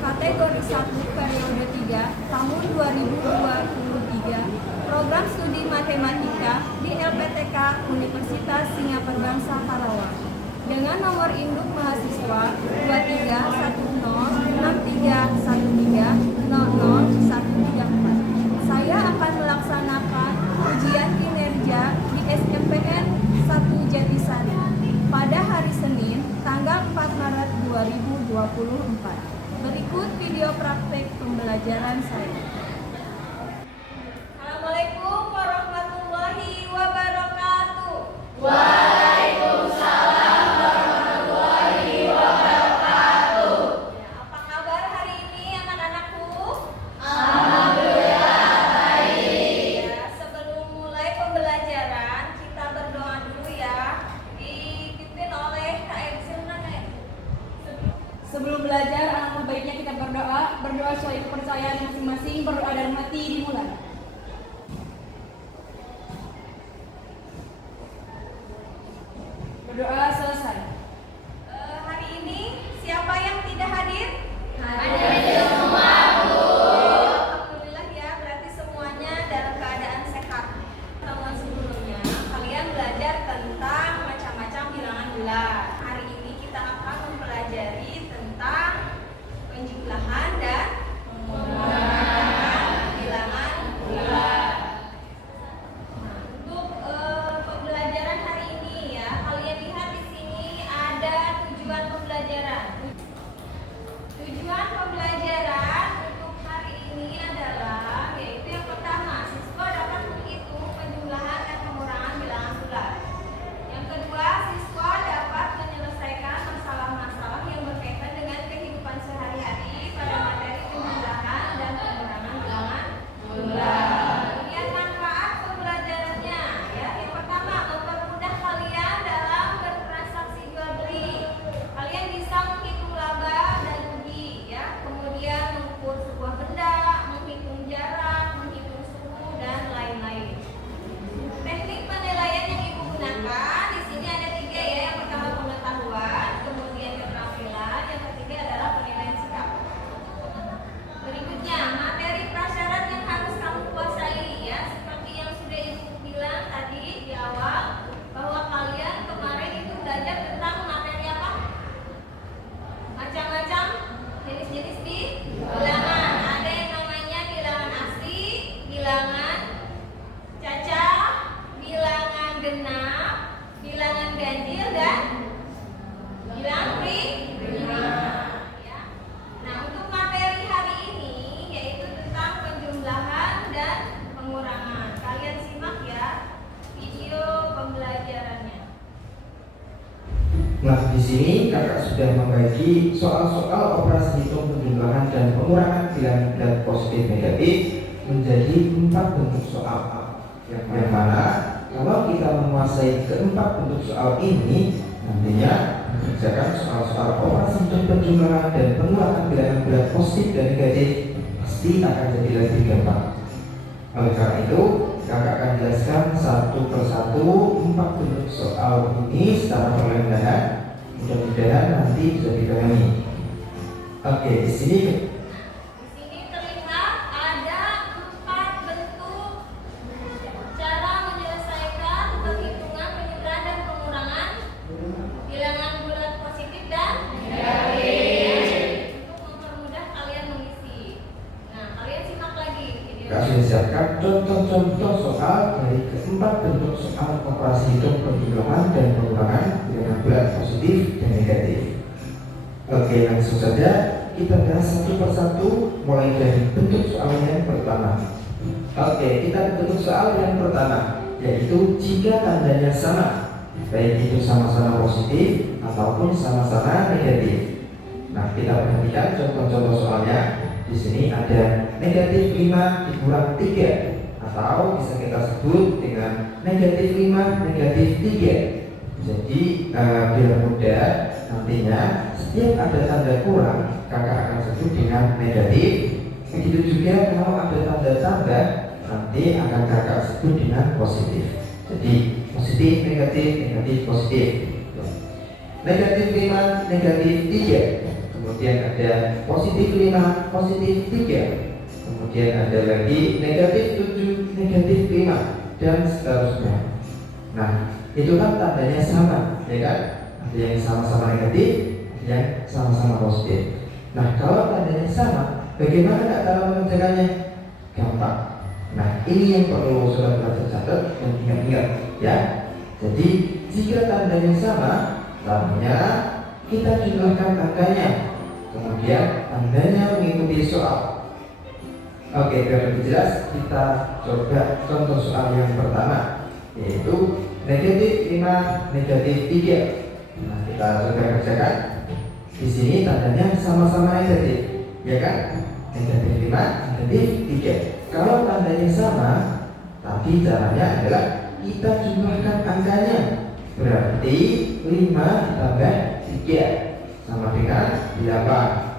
kategori 1 periode 3 tahun 2023 program studi matematika di LPTK Universitas Singapura Bangsa Karawang dengan nomor induk mahasiswa 23106313000134. Saya akan melaksanakan ujian kinerja di SMPN 1 Jatisari pada hari Senin tanggal 4 Maret 2024. Berikut video praktek pembelajaran saya. Assalamualaikum warahmatullahi wabarakatuh. Waalaikumsalam warahmatullahi wabarakatuh. Apa kabar hari ini anak-anakku? Alhamdulillah baik. Ya, sebelum mulai pembelajaran kita berdoa dulu ya. Dipimpin oleh Kak Epsilon. Sebelum belajar, alangkah baiknya kita berdoa sesuai kepercayaan masing-masing. Berdoa dalam hati dimulai. Berdoa selesai. Hari ini siapa yang tidak hadir? Hadir semua, Bu. Alhamdulillah ya, berarti semuanya dalam keadaan sehat. Tahun sebelumnya kalian belajar tentang macam-macam bilangan bulat. Hari ini kita akan mempelajari tentang penjumlahan dan pengurangan bilangan bulat. Nah, untuk pembelajaran hari ini ya, kalian lihat di sini ada tujuan pembelajaran. Tujuan pembelajaran untuk hari ini adalah yaitu yang pertama, siswa dapat menghitung penjumlahan dan pengurangan bilangan bulat. Yang kedua, siswa dapat menyelesaikan masalah-masalah yang berkaitan dengan kehidupan sehari-hari pada materi penjumlahan dan pengurangan bilangan bulat. Kemudian manfaat pembelajarannya ya. Yang pertama, mempermudah kalian dalam bertransaksi jual beli. Kalian bisa menghitung laba dan rugi ya. Kemudian mengukur sebuah benda, menghitung jarak, menghitung suhu dan lain-lain. Teknik penilaian yang Ibu gunakan di sini ada 3 ya. Yang pertama pengetahuan, kemudian keterampilan, yang ketiga adalah penilaian sikap. Berikutnya materi prasyarat yang harus kamu kuasai ya. Seperti yang sudah Ibu bilang tadi di awal bahwa kalian kemarin itu belajar tentang materi apa? Macam-macam jenis-jenis di bilangan. Ada yang namanya bilangan asli, bilangan cacah, bilangan genap, bilangan ganjil dan bilangan prima. Ya. Nah, untuk materi hari ini yaitu tentang penjumlahan dan pengurangan. Kalian simak ya video pembelajarannya. Nah, di sini kakak sudah membagi soal-soal operasi hitung penjumlahan dan pengurangan bilangan bulat positif negatif menjadi 4 bentuk soal. Yang mana kalau kita menguasai keempat bentuk soal ini, nantinya mengerjakan soal-soal operasi hitung penjumlahan dan pengurangan bilangan bulat positif dan negatif pasti akan jadi lebih gampang. Oleh karena itu, kakak akan jelaskan satu persatu 4 bentuk soal ini secara perlahan-lahan. Mudah-mudahan nanti bisa dipahami. Oke, di sini Di sini terlihat ada 4 bentuk cara menyelesaikan perhitungan penjumlahan dan pengurangan bilangan bulat positif dan negatif untuk mempermudah kalian mengisi. Nah, kalian simak lagi video. kakak sudah siapkan contoh-contoh soal dari keempat bentuk soal operasi hitung penjumlahan dan pengurangan bilangan bulat positif dan negatif. Oke, langsung saja kita bahas satu persatu mulai dari bentuk soal yang pertama. Oke, kita ke bentuk soal yang pertama, yaitu jika tandanya sama, baik itu sama-sama positif ataupun sama-sama negatif. Nah, kita perhatikan contoh-contoh soalnya. Di sini ada negatif 5 dikurang 3, atau bisa kita sebut dengan negatif 5 negatif 3. Jadi biar mudah, nantinya setiap ada tanda kurang kakak akan sebut dengan negatif. Begitu juga kalau ada tanda tambah, nanti akan kakak sebut dengan positif. Jadi positif, negatif, negatif, positif. Negatif 5, negatif 3. kemudian ada positif 5, positif 3, kemudian ada lagi negatif 7, negatif 5, dan seterusnya. Nah, itu kan tandanya sama, ya kan? Ada yang sama-sama negatif, ada yang sama-sama positif. Nah, kalau tandanya sama, bagaimana Kak cara mengerjakannya? Gampang. Nah, ini yang perlu saudara belajar catat dan ingat-ingat, ya. Jadi, jika tandanya sama, tandanya kita jumlahkan angkanya, kemudian tandanya mengikuti soal. Oke, biar lebih jelas, kita coba contoh soal yang pertama, yaitu negatif 5, negatif 3. Nah, kita coba kerjakan. Di sini tandanya sama-sama negatif, ya kan? Negatif 5, negatif 3. Kalau tandanya sama, tadi caranya adalah kita jumlahkan angkanya. Berarti 5 ditambah 3 sama dengan 8.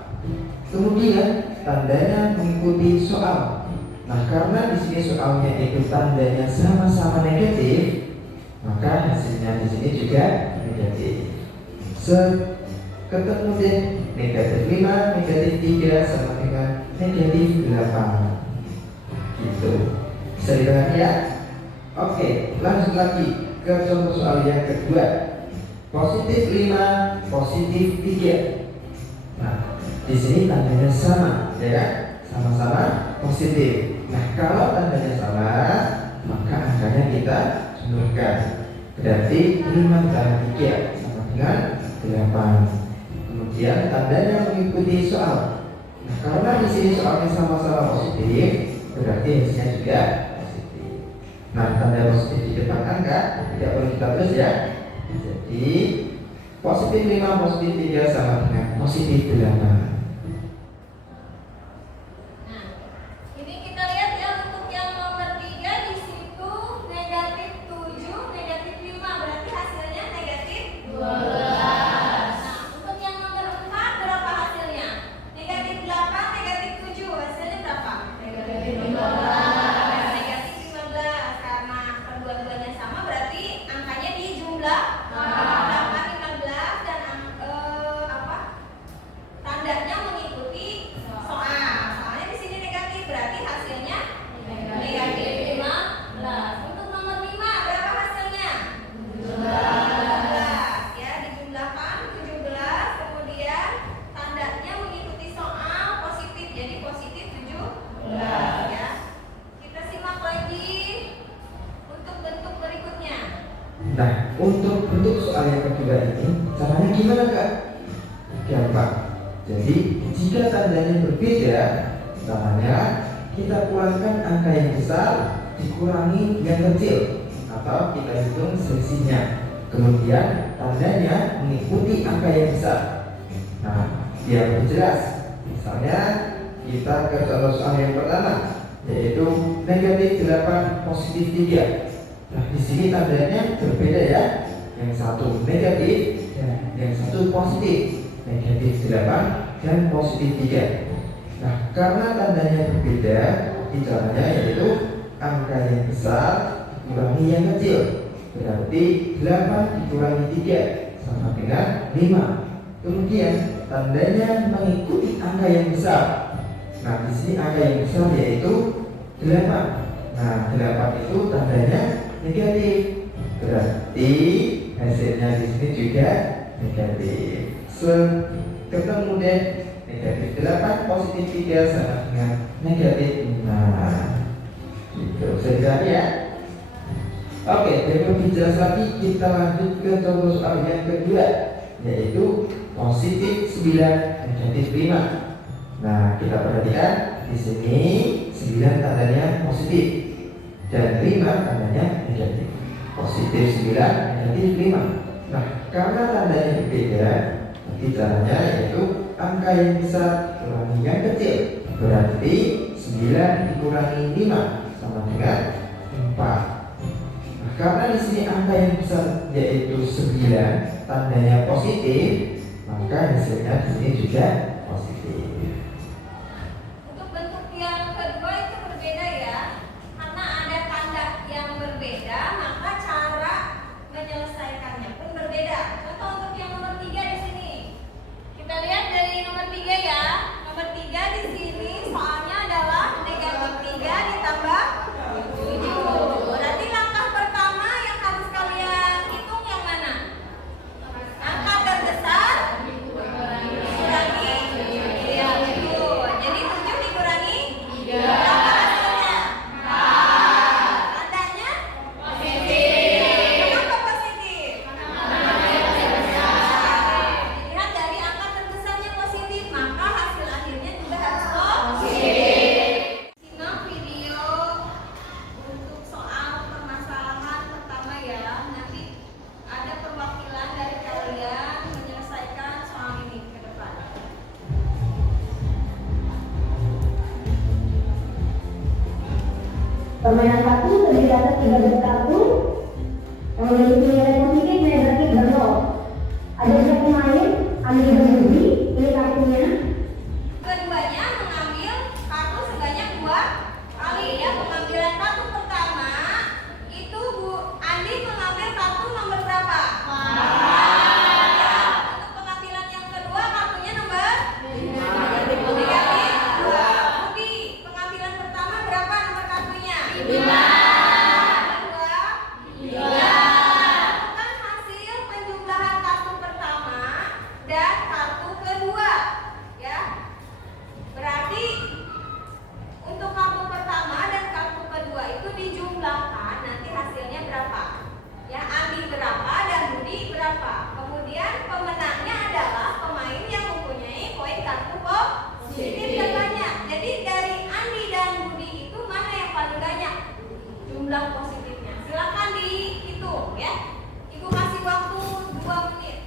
Kemudian tandanya mengikuti soal. Nah, karena di sini soalnya itu tandanya sama-sama negatif, maka hasilnya di sini juga negatif. Ketemu deh, negatif 5, negatif 3 sama dengan negatif 8. Gitu. Bisa dipahami ya? Oke, lanjut lagi ke contoh soal yang kedua. Positif 5, positif 3. Nah, di sini tandanya sama, ya kan? Sama-sama positif. Nah, kalau tandanya sama, maka angkanya kita jumlahkan. Berarti 5 tambah 3 sama dengan 8. Kemudian tandanya mengikuti soal. Nah, karena di sini soalnya sama-sama positif, berarti hasilnya juga positif. Nah, tanda positif di depan angka tidak perlu kita tulis ya. Jadi positif 5, positif 3 sama dengan positif 8. Nah, ini kita lihat ya untuk yang nomor 3 di situ negatif 7, negatif 5, berarti hasilnya negatif 12. Nah, untuk yang nomor 4 berapa hasilnya? Negatif 8, negatif 7, hasilnya berapa? Negatif 15. Negatif 15 karena kedua-duanya sama berarti angkanya dijumlah 8, 15 dan tandanya mengikuti soal. Soalnya di sini negatif berarti hasilnya negatif 15. Untuk nomor 5 berapa hasilnya? 17. Ya, dijumlahkan 17, kemudian tandanya mengikuti soal positif. Jadi positif 17 ya. Kita simak lagi untuk bentuk berikutnya. Nah, untuk bentuk soal yang kedua ini caranya gimana Kak? Gampang. Jadi jika tandanya berbeda, caranya kita kurangkan angka yang besar dikurangi yang kecil, atau kita hitung selisihnya. Kemudian tandanya mengikuti angka yang besar. Nah, biar lebih jelas, misalnya kita ke contoh soal yang pertama, yaitu negatif 8, positif 3. Nah, di sini tandanya berbeda ya. Yang satu negatif dan yang satu positif. Negatif 8 dan positif 3. Nah, karena tandanya berbeda, caranya yaitu angka yang besar dikurangi yang kecil. Berarti 8 dikurangi 3 sama dengan 5. Kemudian tandanya mengikuti angka yang besar. Nah, di sini angka yang besar yaitu 8. Nah, 8 itu tandanya negatif. Berarti hasilnya di sini juga negatif. Ketemu deh, negatif 8, positif 3 sama dengan negatif 5. Gitu, sudah ya. Oke, biar lebih jelas lagi kita lanjut ke contoh soal yang kedua, yaitu positif 9, negatif 5. Nah, kita perhatikan di sini 9 tandanya positif dan 5 tandanya negatif. Positif 9, negatif 5. Nah, karena tandanya berbeda, nanti caranya yaitu angka yang besar kurangi yang kecil. Berarti 9 dikurangi 5 sama dengan 4. Nah, karena di sini angka yang besar yaitu 9 tandanya positif, maka hasilnya di sini juga positif. Untuk bentuk yang kedua itu berbeda ya. Karena ada tanda yang berbeda, maka cara menyelesaikannya pun berbeda. Contoh untuk yang nomor 3 di sini. Kita lihat dari nomor 3 Permainan kartu terdiri atas 13 kartu yang memiliki nilai positif dan negatif bernol. Ada 2 pemain, Andi dan Budi, ini kartunya. Keduanya mengambil kartu sebanyak 2 kali ya. Pengambilan kartu pertama itu Bu Andi mengambil kartu nomor berapa? 4. Ya. Untuk pengambilan yang kedua kartunya nomor negatif 2. Budi, pengambilan pertama berapa nomor kartunya? 5. Lakukan hasil penjumlahan kartu pertama dan kartu kedua ya. Berarti untuk kartu pertama dan kartu kedua itu dijumlahkan, nanti hasilnya berapa? Ya, Andi berapa dan Budi berapa? Kemudian pemenangnya adalah pemain yang mempunyai poin kartu positif terbanyak. Jadi dari Andi dan Budi itu mana yang paling banyak jumlah positifnya? Silakan dihitung ya. Ibu kasih waktu 2 menit.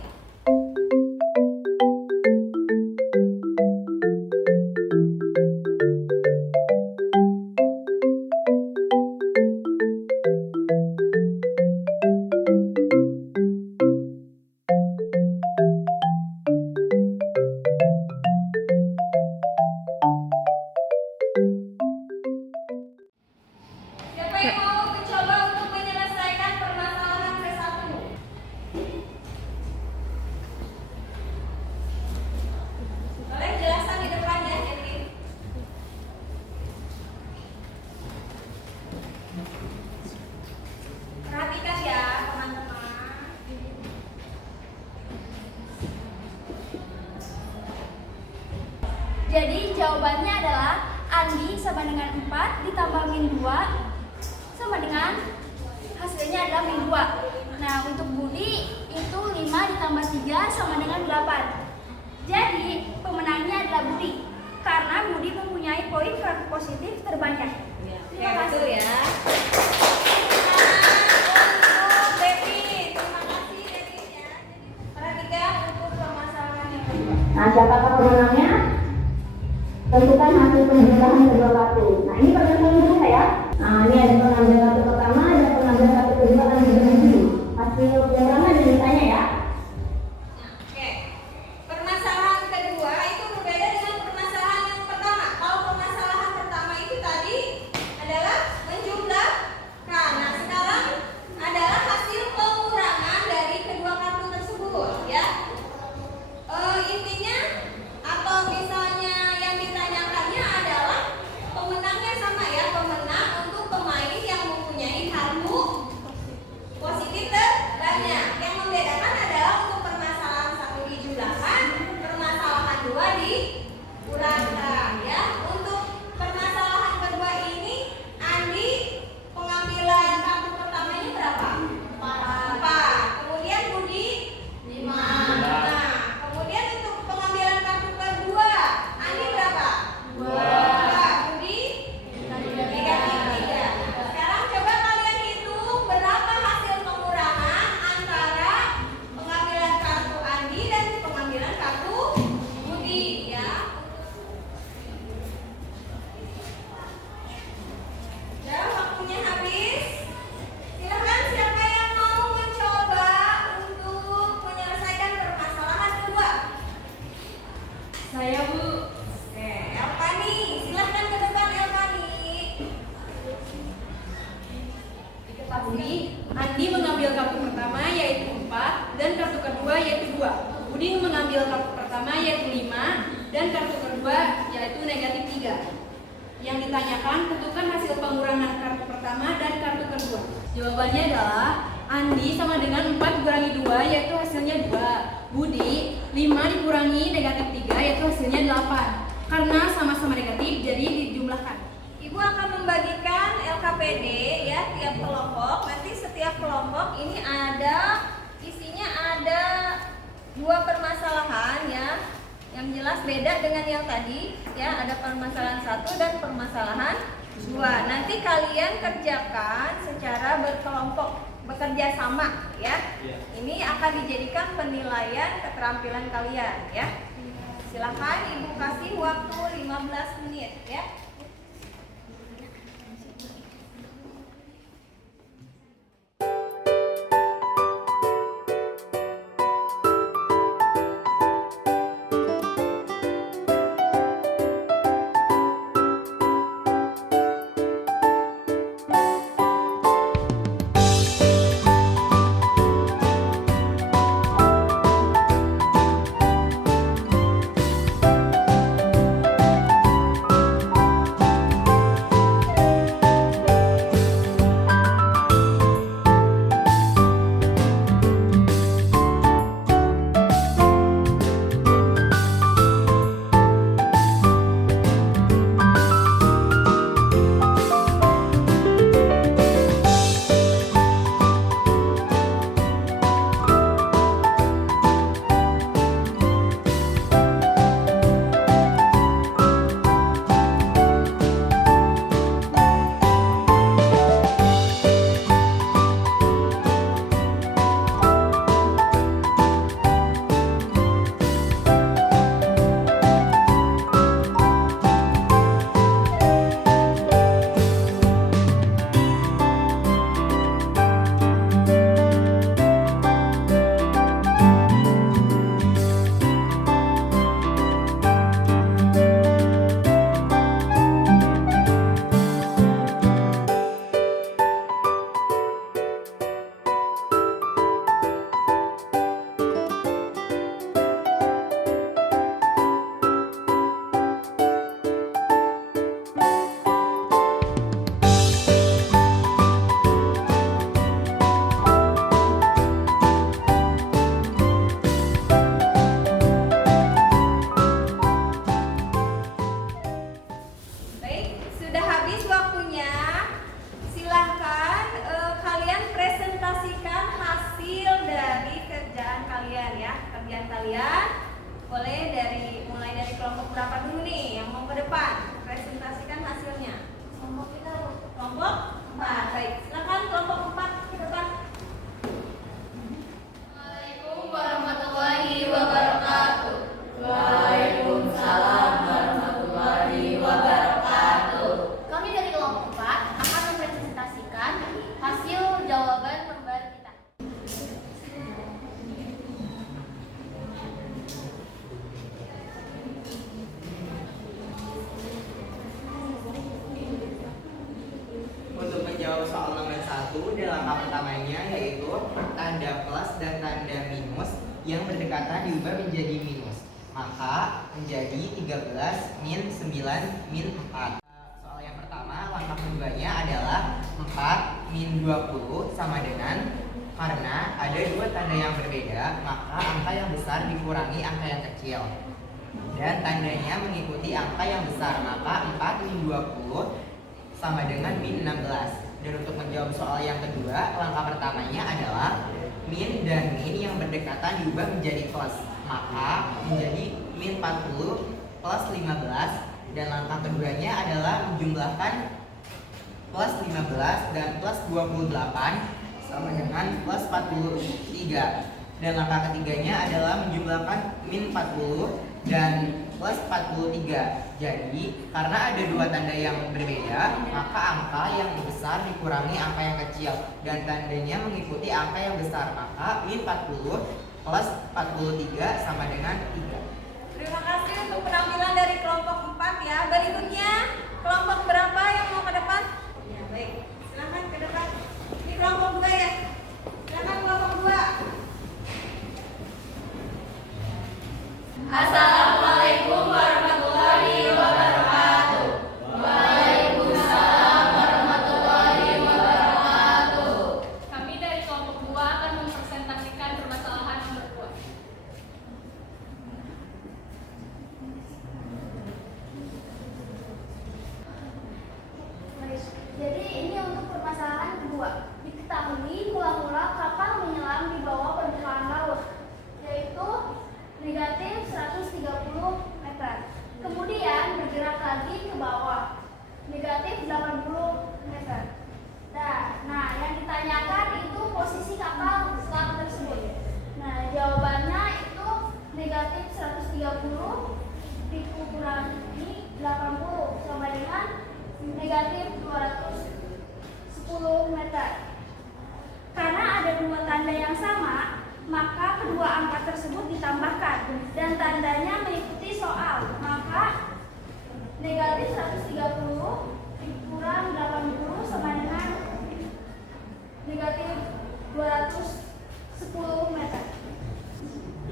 Siapa yang mau mencoba untuk menyelesaikan permasalahan ke-1? Boleh jelaskan di depan ya, Kevin. Perhatikan ya, teman-teman. Jadi jawabannya adalah Andi sama dengan 4 ditambah min 2 sama dengan hasilnya adalah min 2. Nah untuk Budi itu 5 ditambah 3 sama dengan 8. Jadi pemenangnya adalah Budi karena Budi mempunyai poin kartu positif terbanyak. Terima Oke, kasih. betul ya. Untuk Devi, terima kasih Devi ya. Perhatikan untuk permasalahan yang kedua. Nah, siapakah pemenangnya? Tentukan hasil penjumlahan kedua kartu. Nah, ini pergantian dulu ya. Nah, ini ada pengambilan kartu pertama, ada pengambilan kartu kedua akan diganti. Hasil pengurangan dan ditanya ya. Oke. Permasalahan kedua itu berbeda dengan permasalahan yang pertama. Kalau permasalahan pertama itu tadi adalah menjumlahkan. Nah, sekarang adalah hasil pengurangan dari kedua kartu tersebut ya. Intinya atau misalnya yang ditanyakannya adalah pemenangnya sama ya, pemenang untuk pemain yang mempunyai kartu positif terbanyak. Yang membedakan adalah untuk permasalahan 1 dijumlahkan, permasalahan 2 dikurangkan ya. Untuk permasalahan kedua ini Andi pengambilan kartu pertamanya berapa? 4. Kemudian Budi 5. Nah, kemudian untuk pengambilan kartu kedua Andi berapa? 2. Budi negatif 3. Sekarang coba kalian hitung berapa hasil pengurangan antara pengambilan kartu Andi dan pengambilan kartu Budi ya. Ya, waktunya habis. Silakan siapa yang mau mencoba untuk menyelesaikan permasalahan kedua? Saya Bu. Oke, Elkani, silahkan ke depan Elkani. Diketahui Andi mengambil kartu pertama yaitu 4 dan kartu kedua yaitu 2. Budi mengambil kartu pertama yaitu 5 dan kartu kedua yaitu negatif 3. Yang ditanyakan tentukan hasil pengurangan kartu pertama dan kartu kedua. Jawabannya adalah Andi sama dengan 4 kurangi 2 yaitu hasilnya 2. Budi 5 dikurangi negatif 3 yaitu hasilnya 8. Karena sama-sama negatif jadi dijumlahkan. Ibu akan membagikan LKPD ya tiap kelompok. Nanti setiap kelompok ini isinya ada 2 permasalahan ya. Yang jelas beda dengan yang tadi ya, ada permasalahan 1 dan permasalahan 2. Nanti kalian kerjakan secara berkelompok, bekerja sama ya. Ini akan dijadikan penilaian keterampilan kalian ya. Silakan Ibu kasih waktu 15 menit ya. habis waktunya. Silahkan kalian presentasikan hasil dari kerjaan kalian ya. Kerjaan kalian mulai dari kelompok berapa dulu nih yang mau ke depan? Presentasikan hasilnya. Kelompok 4. Baik, silakan kelompok 4 ke depan. Assalamualaikum warahmatullahi wabarakatuh. Waalaikumsalam warahmatullahi wabarakatuh. Kami dari kelompok 4 akan mempresentasikan hasil jawaban perbaru kita. Untuk menjawab soal nomor 1 dan langkah pertamanya yaitu tanda plus dan tanda minus yang berdekatan diubah menjadi minus. Maka menjadi 13 min 9 min 4. Soal yang pertama, langkah keduanya adalah 4 min 20 sama dengan, karena ada dua tanda yang berbeda, maka angka yang besar dikurangi angka yang kecil. Dan tandanya mengikuti angka yang besar, maka 4 min 20 sama dengan min 16. Dan untuk menjawab soal yang kedua, langkah pertamanya adalah min dan min yang berdekatan diubah menjadi plus, maka menjadi min 40 plus 15. Dan langkah keduanya adalah menjumlahkan plus 15 dan plus 28 sama dengan plus 43. Dan langkah ketiganya adalah menjumlahkan min 40 dan plus 43. Jadi, karena ada dua tanda yang berbeda, maka angka yang besar dikurangi angka yang kecil. Dan tandanya mengikuti angka yang besar, maka min 40 plus 43 sama dengan 3. Terima kasih untuk penampilan dari kelompok 4 ya. Berikutnya, kelompok berapa yang mau ke depan? Ya, baik. Silakan ke depan. Ini kelompok 2 ya. Silakan kelompok 2. Assalamualaikum warahmatullahi wabarakatuh. Waalaikumsalam warahmatullahi wabarakatuh. Kami dari kelompok 2 akan mempresentasikan permasalahan nomor 2. Jadi ini untuk permasalahan kedua. Diketahui mula-mula kapal menyelam di bawah permukaan laut, yaitu negatif 130 meter. Kemudian bergerak lagi ke bawah, negatif 80 meter. Nah, yang ditanyakan itu posisi kapal saat tersebut. Nah, jawabannya itu negatif 130 dikurangi 80 sama dengan negatif 210 meter. Karena ada dua tanda yang sama, maka kedua angka tersebut ditambahkan dan tandanya mengikuti soal. Maka negatif 130 dikurang 80 sama dengan negatif 210 meter.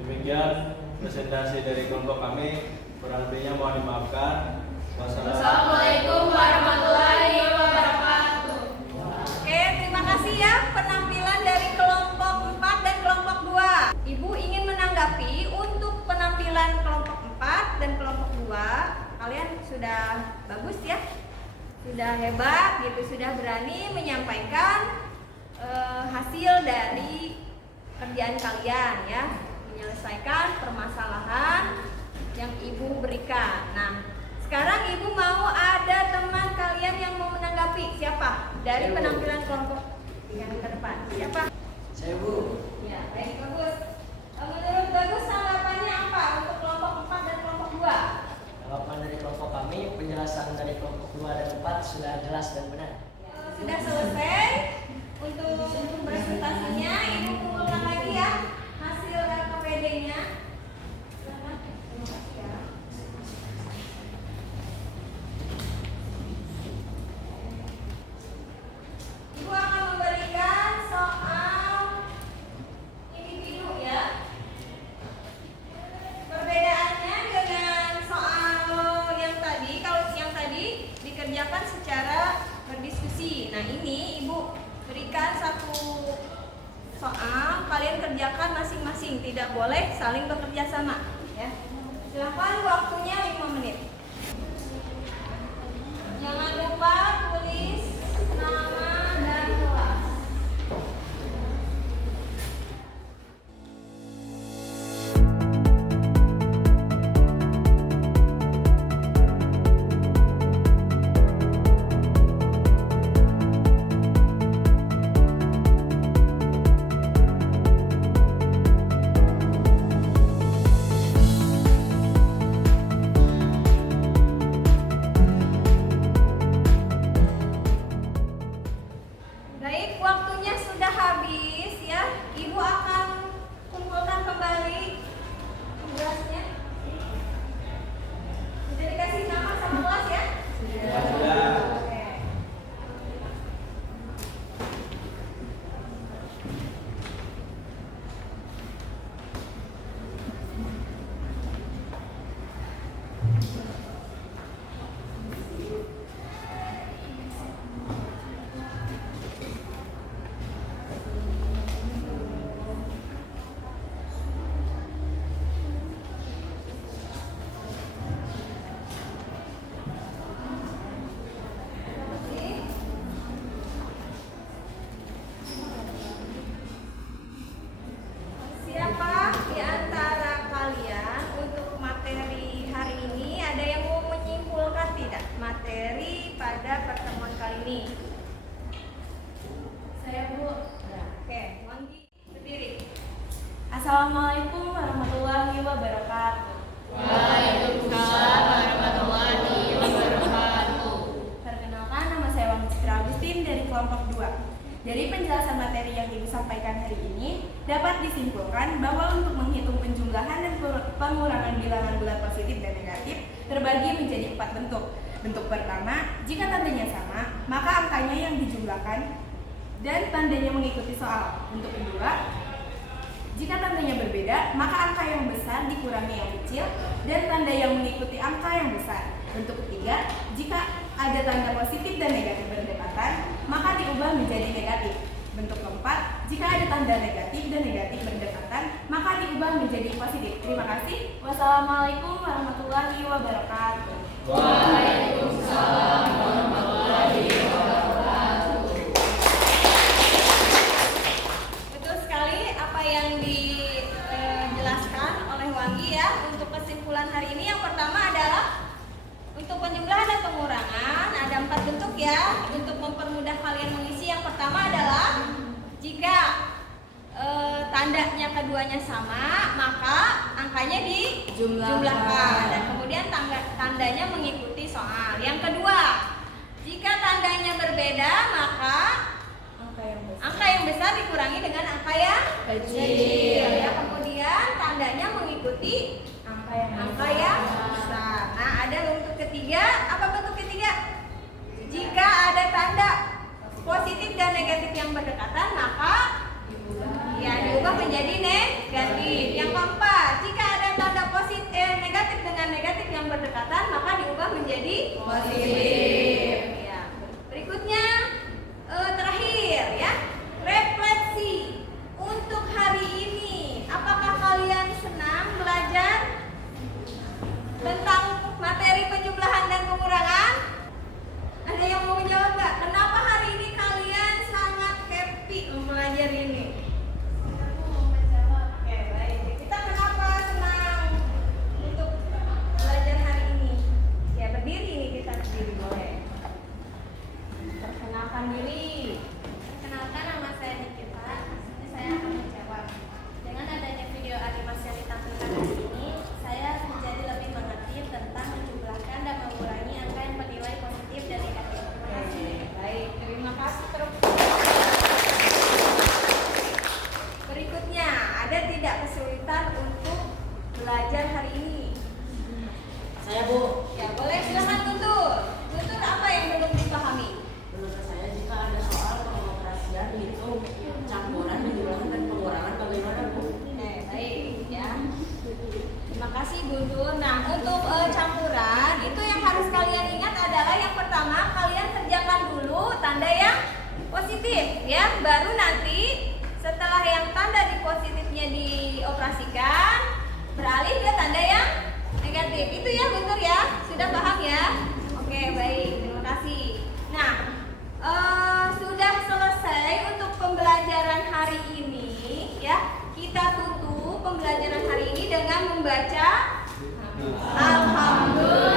Demikian presentasi dari kelompok kami. Kurang lebihnya mohon dimaafkan. Assalamualaikum warahmatullahi wabarakatuh. Oke, terima kasih ya penampilan dari kelompok 4 dan kelompok 2. Ibu ingin menanggapi untuk penampilan kelompok 4 dan kelompok 2. Kalian sudah bagus ya. Sudah hebat gitu, sudah berani menyampaikan hasil dari kerjaan kalian ya. Menyelesaikan permasalahan yang ibu berikan. Nah, sekarang ibu mau ada teman kalian yang mau menanggapi. Siapa? Dari penampilan kelompok yang ke depan. Siapa? Saya, Bu. Ya, baik, bagus. Menurut Bagus tanggapannya apa untuk kelompok 4 dan kelompok 2? Tanggapan dari kelompok kami, penjelasan dari kelompok 2 dan 4 sudah jelas dan benar. Sudah selesai untuk presentasinya. Ibu kumpulkan lagi ya hasil KPD-nya. Silakan. Terima kasih ya. Ibu akan memberikan soal individu ya. Perbedaannya dengan soal yang tadi, kalau yang tadi dikerjakan secara berdiskusi. Nah, ini Ibu berikan satu soal, kalian kerjakan masing-masing, tidak boleh saling bekerja sama ya. Silakan, waktunya 5 menit. Jangan lupa materi pada pertemuan kali ini? Saya Bu. Oke, Wanggi berdiri. Assalamualaikum warahmatullahi wabarakatuh. Waalaikumsalam warahmatullahi wabarakatuh. Perkenalkan, nama saya Wanggi Citra Agustin dari kelompok 2. Dari penjelasan materi yang Ibu sampaikan hari ini, dapat disimpulkan bahwa untuk menghitung penjumlahan dan pengurangan bilangan bulat positif dan negatif terbagi menjadi 4 bentuk. Bentuk pertama, jika tandanya sama, maka angkanya yang dijumlahkan dan tandanya mengikuti soal. Bentuk kedua, jika tandanya berbeda, maka angka yang besar dikurangi yang kecil dan tanda yang mengikuti angka yang besar. Bentuk ketiga, jika ada tanda positif dan negatif berdekatan, maka diubah menjadi negatif. Bentuk keempat, jika ada tanda negatif dan negatif berdekatan, maka diubah menjadi positif. Terima kasih. Wassalamualaikum warahmatullahi wabarakatuh. Waalaikumsalam warahmatullahi wabarakatuh. Betul sekali apa yang dijelaskan oleh Wanggi ya. Untuk kesimpulan hari ini yang pertama adalah untuk penjumlahan dan pengurangan ada 4 bentuk ya. Untuk mempermudah kalian mengisi, yang pertama adalah jika tandanya keduanya sama, maka angkanya dijumlahkan dan kemudian tandanya mengikuti soal. Yang kedua, jika tandanya berbeda, maka angka yang besar dikurangi dengan angka yang kecil. Ya, kemudian tandanya mengikuti angka yang besar. Nah, ada bentuk ketiga. Apa bentuk ketiga? Jika ada tanda positif dan negatif yang berdekatan, maka diubah menjadi negatif. Yang keempat, jika ada tanda positif negatif dengan negatif yang berdekatan, maka diubah menjadi positif. Ya. Berikutnya terakhir ya, refleksi untuk hari ini. Apakah kalian senang belajar tentang materi penjumlahan dan pengurangan? Ada yang mau menjawab nggak? Kenapa hari ini kalian sangat happy mempelajari ini? Oke, baik. Kita kenapa senang untuk belajar hari ini? Ya, berdiri nih, kita berdiri boleh. Perkenalkan diri. Perkenalkan, nama saya Nikita. Ini saya akan menjawab. Dengan adanya video animasi yang ditampilkan hari ini, saya menjadi lebih mengerti tentang menjumlahkan dan mengurangi angka yang bernilai positif dan negatif. Terima kasih. Baik, terima kasih. Berikutnya, ada tidak kesulitan untuk belajar hari ini? Saya Bu, Ya, boleh silakan Guntur. Guntur, apa yang belum dipahami? menurut saya jika ada soal pengoperasian itu campuran penjumlahan dan pengurangan bagaimana Bu? Baik ya. Terima kasih Guntur. Nah, untuk campuran itu yang harus kalian ingat adalah yang pertama kalian kerjakan dulu tanda yang positif ya, baru nanti setelah yang tanda di positifnya dioperasikan beralih ke tanda yang negatif. Itu ya Guntur ya, sudah paham ya? Oke, baik, terima kasih. Nah, sudah selesai untuk pembelajaran hari ini ya. Kita tutup pembelajaran hari ini dengan membaca Alhamdulillah.